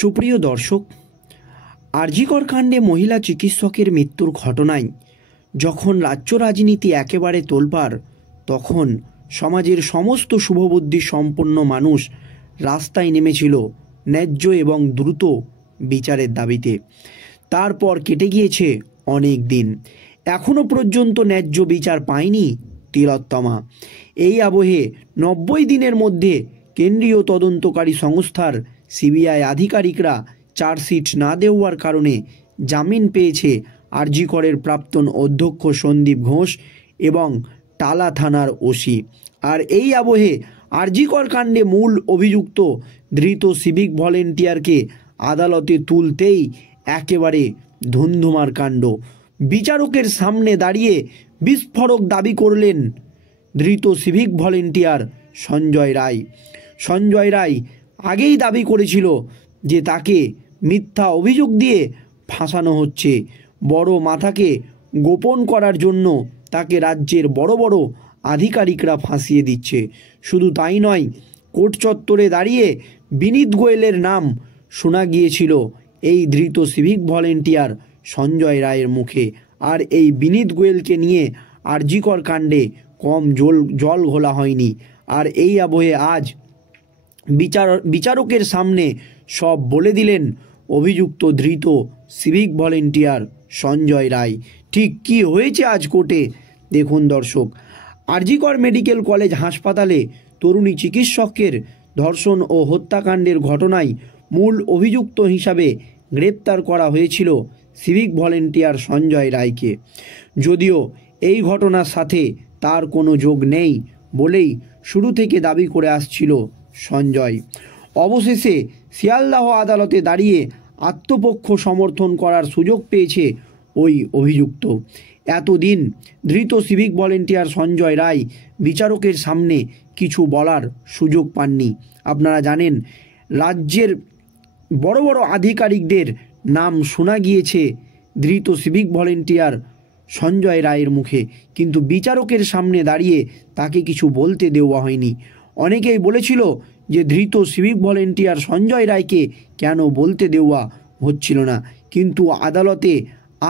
সুপ্রিয় দর্শক, আরজিকর কাণ্ডে মহিলা চিকিৎসকের মৃত্যুর ঘটনায় যখন রাজ্য রাজনীতি একেবারে তোলপাড়, তখন সমাজের সমস্ত শুভবুদ্ধি সম্পন্ন মানুষ রাস্তায় নেমেছিল ন্যায্য এবং দ্রুত বিচারের দাবিতে। তারপর কেটে গিয়েছে অনেক দিন, এখনও পর্যন্ত ন্যায্য বিচার পায়নি তিলোত্তমা। এই আবহে 90 দিনের মধ্যে কেন্দ্রীয় তদন্তকারী সংস্থার সিবিআই আধিকারিকরা চার্জশিট না দেওয়ার কারণে জামিন পেয়েছে আরজিকরের প্রাক্তন অধ্যক্ষ সন্দীপ ঘোষ এবং টালা থানার ওসি। আর এই আবহে আরজিকর কাণ্ডে মূল অভিযুক্ত ধৃত সিভিক ভলেন্টিয়ারকে আদালতে তুলতেই একেবারে ধুন্ধুমার কাণ্ড। বিচারকের সামনে দাঁড়িয়ে বিস্ফোরক দাবি করলেন ধৃত সিভিক ভলেন্টিয়ার সঞ্জয় রায়। সঞ্জয় রায় আগেই দাবি করেছিল যে তাকে মিথ্যা অভিযোগ দিয়ে ফাঁসানো হচ্ছে। বড় মাথাকে গোপন করার জন্য তাকে রাজ্যের বড় বড় আধিকারিকরা ফাঁসিয়ে দিচ্ছে। শুধু তাই নয়, কোর্ট চত্বরে দাঁড়িয়ে বিনীত গোয়েলের নাম শোনা গিয়েছিল এই ধৃত সিভিক ভলেন্টিয়ার সঞ্জয় রায়ের মুখে। আর এই বিনীত গোয়েলকে নিয়ে আরজিকর কাণ্ডে কম জল ঘোলা হয়নি। আর এই আবহে আজ বিচারকের সামনে সব বলে দিলেন অভিযুক্ত ধৃত সিভিক ভলেন্টিয়ার সঞ্জয় রায়। ঠিক কি হয়েছে আজ কোর্টে দেখুন দর্শক। আরজিকর মেডিকেল কলেজ হাসপাতালে তরুণী চিকিৎসকের ধর্ষণ ও হত্যাকাণ্ডের ঘটনায় মূল অভিযুক্ত হিসাবে গ্রেপ্তার করা হয়েছিল সিভিক ভলেন্টিয়ার সঞ্জয় রায়কে। যদিও এই ঘটনার সাথে তার কোনো যোগ নেই বলেই শুরু থেকে দাবি করে আসছিল সঞ্জয়। অবশেষে শিয়ালদাহ আদালতে দাঁড়িয়ে আত্মপক্ষ সমর্থন করার সুযোগ পেয়েছে ওই অভিযুক্ত। এতদিন ধৃত সিভিক ভলেন্টিয়ার সঞ্জয় রায় বিচারকের সামনে কিছু বলার সুযোগ পাননি। আপনারা জানেন, রাজ্যের বড় বড় আধিকারিকদের নাম শোনা গিয়েছে ধৃত সিভিক ভলেন্টিয়ার সঞ্জয় রায়ের মুখে, কিন্তু বিচারকের সামনে দাঁড়িয়ে তাকে কিছু বলতে দেওয়া হয়নি। অনেকেই বলেছিল যে ধৃত সিভিক ভলেন্টিয়ার সঞ্জয় রায়কে কেন বলতে দেওয়া হচ্ছিল না, কিন্তু আদালতে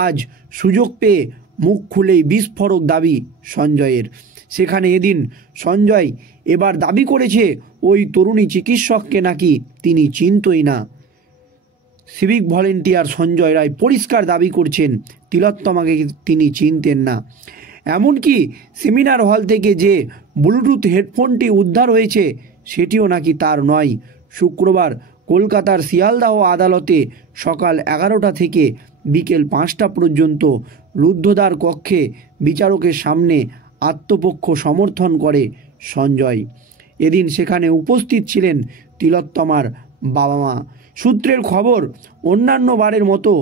আজ সুযোগ পেয়ে মুখ খুলেই বিস্ফোরক দাবি সঞ্জয়ের। সেখানে এদিন সঞ্জয় এবার দাবি করেছে ওই তরুণী চিকিৎসককে নাকি তিনি চিনতই না। সিভিক ভলেন্টিয়ার সঞ্জয় রায় পরিষ্কার দাবি করছেন তিলোত্তমাকে তিনি চিনতেন না। এমনকি সেমিনার হল থেকে যে ব্লুটুথ হেডফোনটি উদ্ধার হয়েছে সেটিও নাকি তার নয়। শুক্রবার কলকাতার শিয়ালদাহ আদালতে সকাল 11টা থেকে বিকেল 5টা পর্যন্ত রুদ্ধদ্বার কক্ষে বিচারকের সামনে আত্মপক্ষ সমর্থন করে সঞ্জয়। এদিন সেখানে উপস্থিত ছিলেন তিলোত্তমার বাবা মা। সূত্রের খবর, অন্যান্য বারের মতো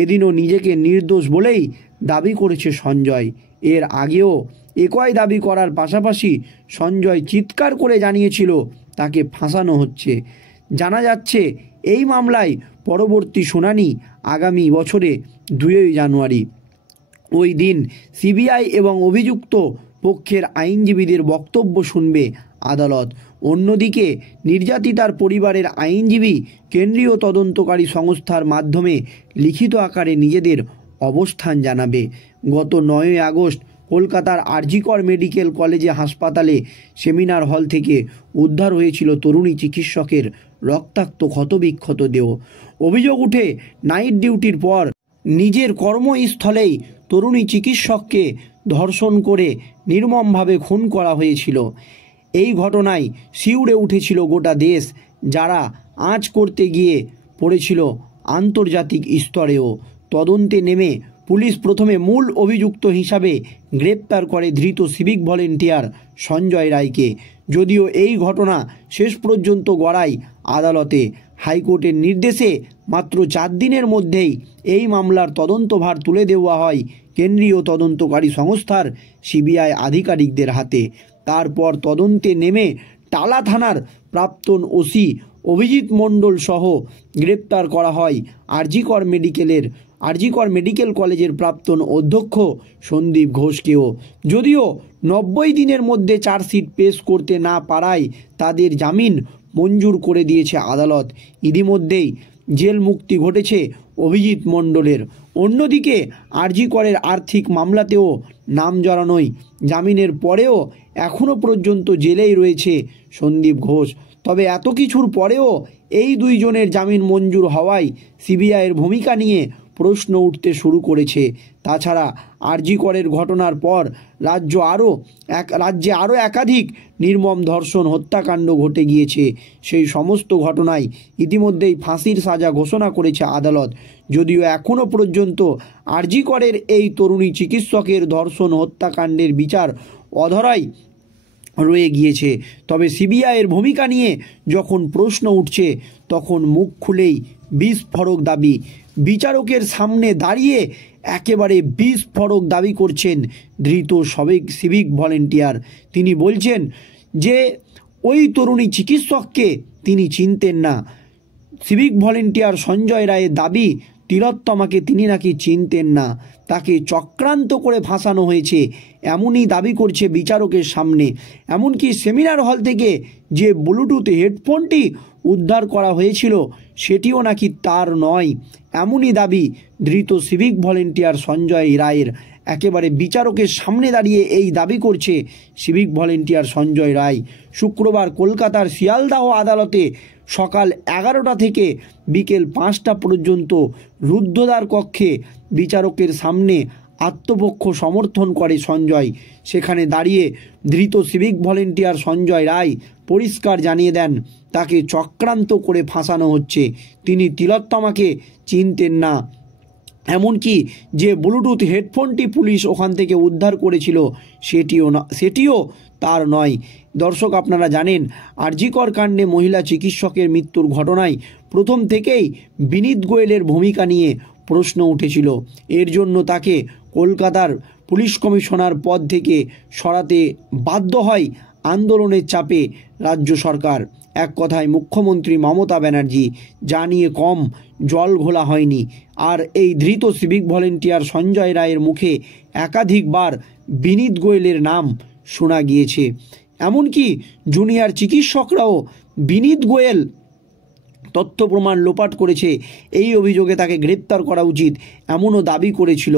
এদিনও নিজেকে নির্দোষ বলেই দাবি করেছে সঞ্জয়। এর আগেও একই দাবি করার পাশাপাশি সঞ্জয় চিৎকার করে জানিয়েছিল তাকে ফাঁসানো হচ্ছে। জানা যাচ্ছে এই মামলায় পরবর্তী শুনানি আগামী বছরে 2 জানুয়ারি। ওই দিন সিবিআই এবং অভিযুক্ত পক্ষের আইনজীবীদের বক্তব্য শুনবে আদালত। অন্যদিকে নির্যাতিতার পরিবারের আইনজীবী কেন্দ্রীয় তদন্তকারী সংস্থার মাধ্যমে লিখিত আকারে নিজেদের অবস্থান জানাবে। গত 9 আগস্ট কলকাতার আরজিকর মেডিকেল কলেজে হাসপাতালে সেমিনার হল থেকে উদ্ধার হয়েছিল তরুণী চিকিৎসকের রক্তাক্ত ক্ষতবিক্ষত দেহ। অভিযোগ উঠে নাইট ডিউটির পর নিজের কর্মস্থলেই তরুণী চিকিৎসককে ধর্ষণ করে নির্মমভাবে খুন করা হয়েছিল। এই ঘটনায় শিউরে উঠেছিল গোটা দেশ, যারা আঁচ করতে গিয়ে পড়েছিল আন্তর্জাতিক স্তরেও। তদন্তে নেমে পুলিশ প্রথমে মূল অভিযুক্ত হিসাবে গ্রেপ্তার করে ধৃত সিভিক ভলেন্টিয়ার সঞ্জয় রায়কে। যদিও এই ঘটনা শেষ পর্যন্ত গড়ায় আদালতে। হাইকোর্টের নির্দেশে মাত্র 4 দিনের মধ্যেই এই মামলার তদন্তভার তুলে দেওয়া হয় কেন্দ্রীয় তদন্তকারী সংস্থার সিবিআই আধিকারিকদের হাতে। তারপর তদন্তে নেমে টালা থানার প্রাক্তন ওসি অভিজিৎ মণ্ডল সহ গ্রেপ্তার করা হয় আরজিকর মেডিকেল কলেজের প্রাক্তন অধ্যক্ষ সন্দীপ ঘোষকেও। যদিও 90 দিনের মধ্যে চার্জশিট পেশ করতে না পারায় তাদের জামিন মঞ্জুর করে দিয়েছে আদালত। ইতিমধ্যেই জেল মুক্তি ঘটেছে অভিজিৎ মণ্ডলের। অন্যদিকে আরজি করের আর্থিক মামলাতেও নাম জড়ানোয় জামিনের পরেও এখনও পর্যন্ত জেলেই রয়েছে সন্দীপ ঘোষ। তবে এত কিছুর পরেও এই দুইজনের জামিন মঞ্জুর হওয়ায় সিবিআইয়ের ভূমিকা নিয়ে প্রশ্ন উঠতে শুরু করেছে। তাছাড়া আরজি করের ঘটনার পর রাজ্যে আরও একাধিক নির্মম ধর্ষণ হত্যাকাণ্ড ঘটে গিয়েছে। সেই সমস্ত ঘটনায় ইতিমধ্যেই ফাঁসির সাজা ঘোষণা করেছে আদালত। যদিও এখনও পর্যন্ত আরজি করের এই তরুণী চিকিৎসকের ধর্ষণ হত্যাকাণ্ডের বিচার অধরাই রয়ে গিয়েছে। তবে সিবিআইয়ের ভূমিকা নিয়ে যখন প্রশ্ন উঠছে তখন মুখ খুলেই বিস্ফোরক দাবি। বিচারকের সামনে দাঁড়িয়ে একেবারে বিস্ফোরক দাবি করছেন ধৃত সিভিক ভলেন্টিয়ার। তিনি বলছেন যে ওই তরুণী চিকিৎসককে তিনি চিনতেন না। সিভিক ভলেন্টিয়ার সঞ্জয় রায়ের দাবি তিলোত্তমাকে তিনি নাকি চিনতেন না, তাকে চক্রান্ত করে ফাঁসানো হয়েছে, এমনই দাবি করছে বিচারকের সামনে। এমনকি সেমিনার হল থেকে যে ব্লুটুথ হেডফোনটি উদ্ধার করা হয়েছিল সেটিও নাকি তার নয়, এমনই দাবি ধৃত সিভিক ভলেন্টিয়ার সঞ্জয় রায়ের। একেবারে বিচারকের সামনে দাঁড়িয়ে এই দাবি করছে সিভিক ভলেন্টিয়ার সঞ্জয় রায়। শুক্রবার কলকাতার শিয়ালদাহ আদালতে সকাল 11টা থেকে বিকেল 5টা পর্যন্ত রুদ্ধদ্বার কক্ষে বিচারকের সামনে আত্মপক্ষ সমর্থন করে সঞ্জয়। সেখানে দাঁড়িয়ে ধৃত সিভিক ভলেন্টিয়ার সঞ্জয় রায় পরিষ্কার জানিয়ে দেন তাকে চক্রান্ত করে ফাঁসানো হচ্ছে, তিনি তিলোত্তমাকে চিনতেন না। এমনকি যে ব্লুটুথ হেডফোনটি পুলিশ ওখান থেকে উদ্ধার করেছিল সেটিও তার নয়। দর্শক, আপনারা জানেন আরজি কর কাণ্ডে মহিলা চিকিৎসকের মৃত্যুর ঘটনায় প্রথম থেকেই বিনীত গোয়েলের ভূমিকা নিয়ে প্রশ্ন উঠেছিল। এর জন্য তাকে কলকাতার পুলিশ কমিশনার পদ থেকে সরাতে বাধ্য হয় আন্দোলনের চাপে রাজ্য সরকার। এক কথায় মুখ্যমন্ত্রী মমতা ব্যানার্জি, যা নিয়ে কম জল ঘোলা হয়নি। আর এই ধৃত সিভিক ভলেন্টিয়ার সঞ্জয় রায়ের মুখে একাধিকবার বিনীত গোয়েলের নাম শোনা গিয়েছে। এমনকি জুনিয়র চিকিৎসকরাও বিনীত গোয়েল তথ্য প্রমাণ লোপাট করেছে, এই অভিযোগে তাকে গ্রেপ্তার করা উচিত এমনও দাবি করেছিল।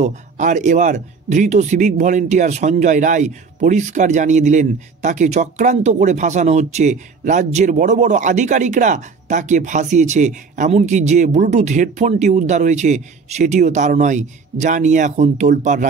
আর এবার ধৃত সিভিক ভলেন্টিয়ার সঞ্জয় রায় পরিষ্কার জানিয়ে দিলেন তাকে চক্রান্ত করে ফাঁসানো হচ্ছে, রাজ্যের বড় বড় আধিকারিকরা তাকে ফাঁসিয়েছে। এমনকি যে ব্লুটুথ হেডফোনটি উদ্ধার হয়েছে সেটিও তার নয়, যা নিয়ে এখন তোলপাড়।